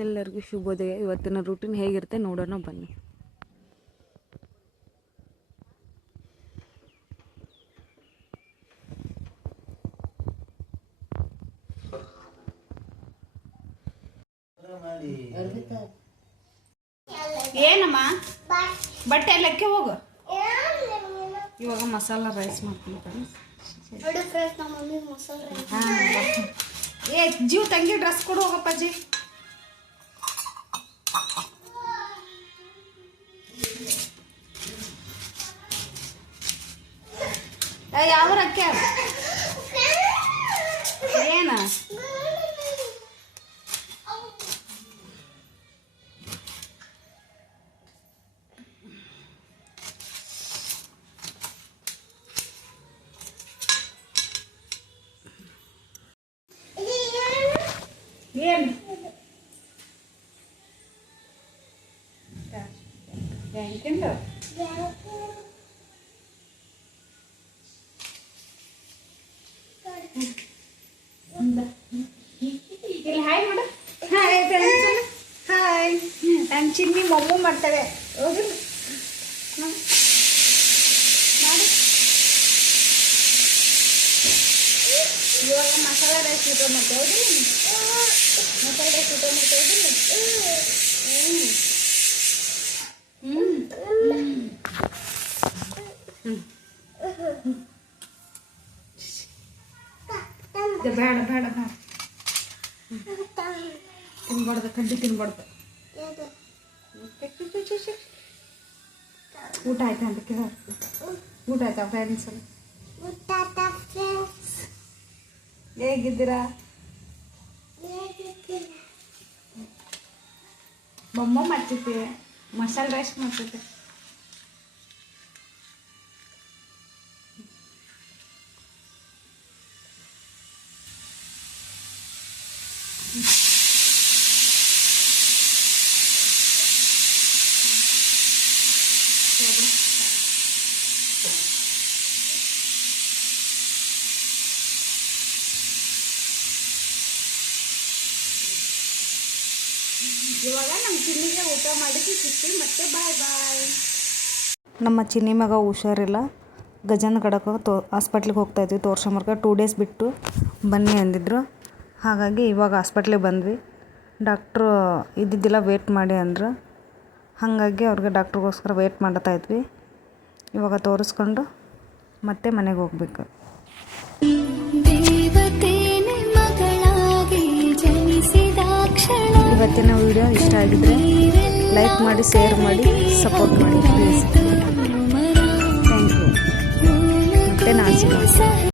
ಎಲ್ಲರಿಗೂ ಶುಭೋದಯ. ಇವತ್ತಿನ ರೂಟೀನ್ ಹೇಗಿರುತ್ತೆ ನೋಡೋಣ ಬನ್ನಿ. ಏನಮ್ಮ ಬಟ್ಟೆ ಎಲ್ಲಕ್ಕೆ ಹೋಗು. ಇವಾಗ ಮಸಾಲ ರೈಸ್ ಮಾಡ್ತೀನಿ. ಏ ಜೀವ್ ತಂಗಿ ಡ್ರೆಸ್ ಕೊಡು ಹೋಗಪ್ಪಾಜಿ. ಯಾವ ಅಕ್ಕೆ ಏನ ಏನು ಬ್ಯಾಂಕಿಂದ ಇಲ್ಲಿ ಹಾಯ್ ಮಾಡು. ಹಾಯ್ ಹಾಯ್ ನಾನು ಚಿನ್ನಿ ಮೊಮ್ಮು ಮಾಡ್ತೇವೆ. ಹೋಗಿ ಮಾಡಿ. ಇವಾಗ ಮಸಾಲೆ ರೈಸ್ ಊಟ ಮಾಡ್ತೇವೆ. ಹೋಗಿ ಮಸಾಲೆ ರೈಸ್ ಊಟ ಮಾಡ್ತೇವೆ. ಬೇಡ ಬೇಡ ಬೇಡ ತಿನ್ಬಾರ್ದು, ಕಡ್ಡಿ ತಿನ್ಬಾರ್ದು. ಊಟ ಆಯ್ತಾ ಅಂತ ಕೇಳ. ಊಟ ಆಯ್ತಾ ಫ್ರೆಂಡ್ಸ್? ಹೇಗಿದ್ದೀರಾ? ಬೊಮ್ಮ ಮಾಡ್ತೈತಿ, ಮಸಾಲೆ ರೈಸ್ ಮಾಡ್ತೈತಿ. ಇವಾಗ ನಮ್ಮ ಚಿನ್ನಿಗೆ ಊಟ ಮಾಡಿಸಿ ಸಿಕ್ತಿ. ಮತ್ತೆ ಬಾಯ್ ಬಾಯ್. ನಮ್ಮ ಚಿನ್ನಿ ಮಗ ಹುಷಾರಿಲ್ಲ, ಗಜಾನ ಕಡಕ್ಕೆ ಹಾಸ್ಪಿಟ್ಲಿಗೆ ಹೋಗ್ತಾಯಿದ್ವಿ ತೋರ್ಸಂಬರ್ಕ. 2 ಡೇಸ್ ಬಿಟ್ಟು ಬನ್ನಿ ಅಂದಿದ್ರು. ಹಾಗಾಗಿ ಇವಾಗ ಹಾಸ್ಪಿಟ್ಲಿಗೆ ಬಂದ್ವಿ. ಡಾಕ್ಟ್ರು ಇದ್ದಿದ್ದಿಲ್ಲ ವೇಟ್ ಮಾಡಿ ಅಂದರು. ಹಾಗಾಗಿ ಅವ್ರಿಗೆ ಡಾಕ್ಟ್ರಿಗೋಸ್ಕರ ವೇಟ್ ಮಾಡ್ತಾಯಿದ್ವಿ. ಇವಾಗ ತೋರಿಸ್ಕೊಂಡು ಮತ್ತೆ ಮನೆಗೆ ಹೋಗ್ಬೇಕು. ಇವತ್ತಿನ ವಿಡಿಯೋ ಇಷ್ಟ ಆಗಿದ್ರೆ ಲೈಕ್ ಮಾಡಿ, ಶೇರ್ ಮಾಡಿ, ಸಪೋರ್ಟ್ ಮಾಡಿ ಪ್ಲೀಸ್. Thank you. ಮತ್ತೆ ನಾನು